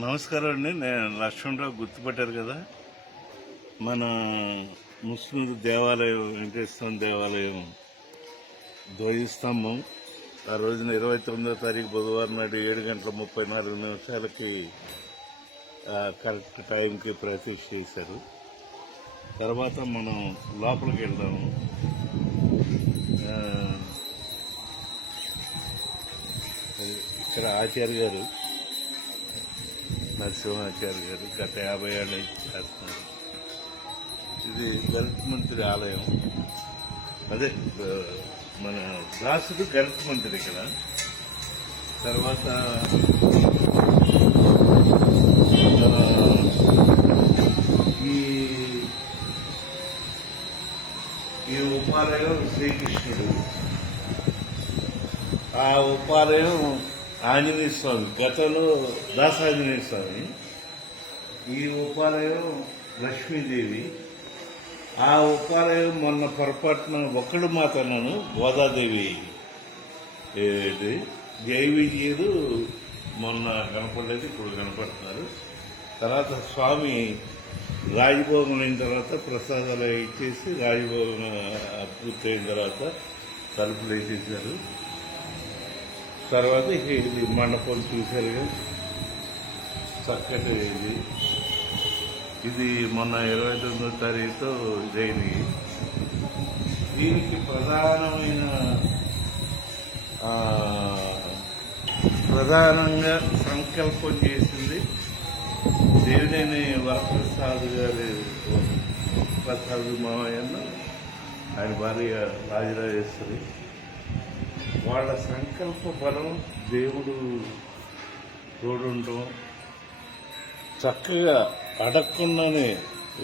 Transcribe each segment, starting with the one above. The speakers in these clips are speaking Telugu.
నమస్కారం అండి. నేను లక్ష్మణరావు, గుర్తుపట్టారు కదా. మన ముస్లిం దేవాలయం వెంకటేశ్వర దేవాలయం ధ్వజస్తంభం ఆ రోజున 29వ తారీఖు బుధవారం నాడు 7:34 కరెక్ట్ టైంకి ప్రతిష్ఠ చేశారు. తర్వాత మనం లోపలికి వెళ్దాము. ఇక్కడ ఆచార్య గారు, నరసింహాచార్య గారు గత 50 ఏళ్ళు చేస్తున్నారు. ఇది గణిత మంత్రి ఆలయం. అదే మన దాసుడు గణిత మంత్రి ఇక్కడ. తర్వాత ఈ ఉపాలయం శ్రీకృష్ణుడు, ఆ ఉపాలయం ఆంజనేయ స్వామి, గతంలో దాసాంజనేయ స్వామి. ఈ ఉపాలయం లక్ష్మీదేవి. ఆ ఉపాలయం మొన్న పొరపాటున ఒక్కడు మాత్రన్నాను, గోదాదేవి జై విజయుడు మొన్న కనపడలేదు, ఇప్పుడు కనపడుతున్నారు. తర్వాత స్వామి రాజభోగం అయిన తర్వాత ప్రసాదాలు ఇచ్చేసి రాజభోగం పూర్తయిన తర్వాత తలుపులు వేసేసారు. తర్వాత ఇది మండపం చూశారుగా, చక్కటి ఇది మొన్న 29వ తారీఖుతో ఇదైంది. దీనికి ప్రధానంగా సంకల్పం చేసింది దేవినేని వరప్రసాద్ గారి ప్రసాద్ మావయ్యను, ఆయన భార్య రాజరాజేశ్వరి. వాళ్ళ సంకల్ప బలం, దేవుడు తోడుండటం, చక్కగా అడగకుండానే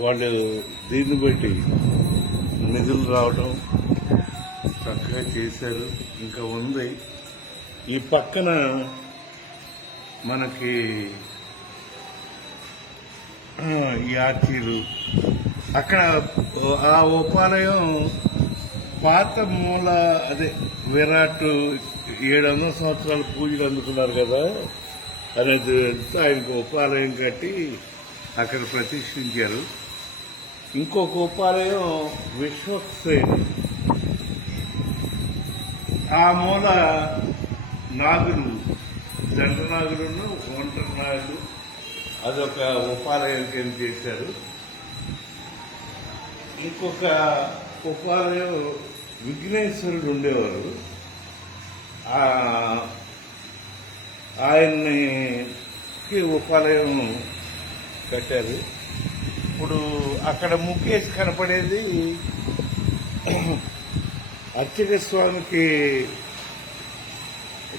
వాళ్ళు దీన్ని బట్టి నిధులు రావడం చక్కగా చేశారు. ఇంకా ఉంది ఈ పక్కన మనకి ఈ ఆర్చీలు. అక్కడ ఆ ఉపాలయం పాత మూల, అదే విరాట్ 700 సంవత్సరాల పూజలు అందుకున్నారు కదా అనేది ఆయనకు ఉపాలయం కట్టి అక్కడ ప్రతిష్ఠించారు. ఇంకొక ఉపాలయం విశ్వక్సేన్, ఆ మూల నాగులు, జంట నాగులను, ఒంటరి నాగులు, అదొక ఉపాలయం కింద చేశారు. ఇంకొక ఉపాలయం విఘ్నేశ్వరుడు ఉండేవారు, ఆయన్ని ఉపాలయం కట్టారు. ఇప్పుడు అక్కడ ముఖేష్ కనపడేది అర్చక స్వామికి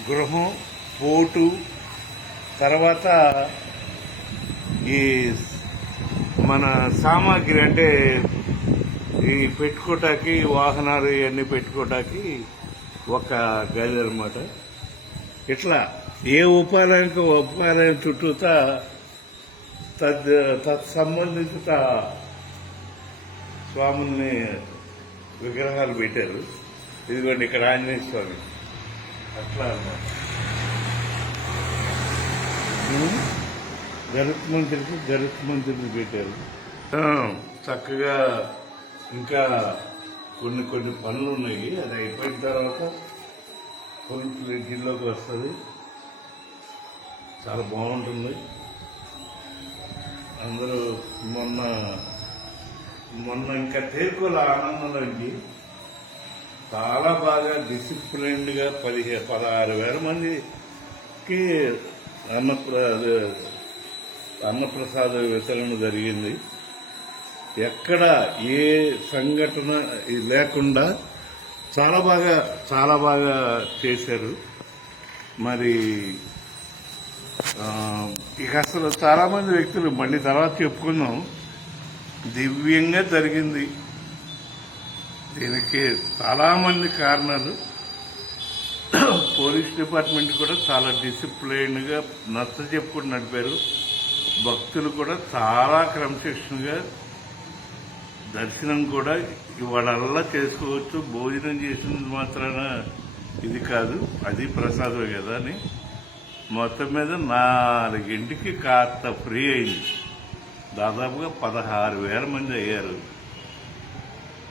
గృహం, పోటు, తర్వాత ఈ మన సామాగ్రి అంటే ఈ పెట్టుకోటానికి, వాహనాలు ఇవన్నీ పెట్టుకోటానికి ఒక గది అనమాట. ఇట్లా ఏ ఉపాలయం చుట్టూతా తత్సంబంధిత స్వాముల్ని విగ్రహాలు పెట్టారు. ఇదిగోండి ఇక్కడ ఆంజనేయ స్వామి. అట్లా అన్నమాట. గరుత్ మంత్రికి పెట్టారు. చక్కగా ఇంకా కొన్ని పనులు ఉన్నాయి. అది అయిపోయిన తర్వాత ఫుల్ ఫ్లెడ్జ్లోకి వస్తుంది. చాలా బాగుంటుంది. అందరూ మొన్న ఇంకా తేరుకోల ఆనందంలోంచి చాలా బాగా డిసిప్లైన్డ్గా 16,000 మందికి అన్నప్రసాద వితరణ జరిగింది. ఎక్కడ ఏ సంఘటన లేకుండా చాలా బాగా చేశారు. మరి ఇక అసలు చాలా మంది వ్యక్తులు, మళ్ళీ తర్వాత చెప్పుకుందాం, దివ్యంగా జరిగింది. దీనికి చాలా మంది కారణాలు. పోలీస్ డిపార్ట్మెంట్ కూడా చాలా డిసిప్లైన్డ్గా నచ్చ చెప్పుకుని నడిపారు. భక్తులు కూడా చాలా క్రమశిక్షణగా, దర్శనం కూడా ఇవాళల్లా చేసుకోవచ్చు, భోజనం చేసినందుకు మాత్రాన ఇది కాదు, అది ప్రసాదం కదా అని మొత్తం మీద 4ంటికి కాస్త ఫ్రీ అయింది. దాదాపుగా 16,000 మంది అయ్యారు.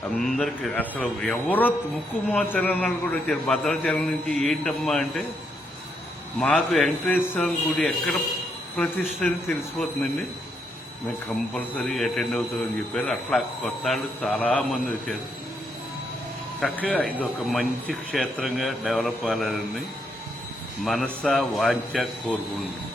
అందరికి అసలు ఎవరో ముక్కు మోచరణాలు కూడా వచ్చారు భద్రాచలం నుంచి. ఏంటమ్మా అంటే మాకు వెంకటేశ్వర స్వామి గుడి ఎక్కడ ప్రతిష్ట అని తెలిసిపోతుందండి, మేము కంపల్సరీ అటెండ్ అవుతామని చెప్పారు. అట్లా కొత్త వాళ్ళు చాలామంది వచ్చారు. చక్కగా ఇది ఒక మంచి క్షేత్రంగా డెవలప్ అవ్వాలని మనసా వాంఛ కోరుకుంటున్నాం.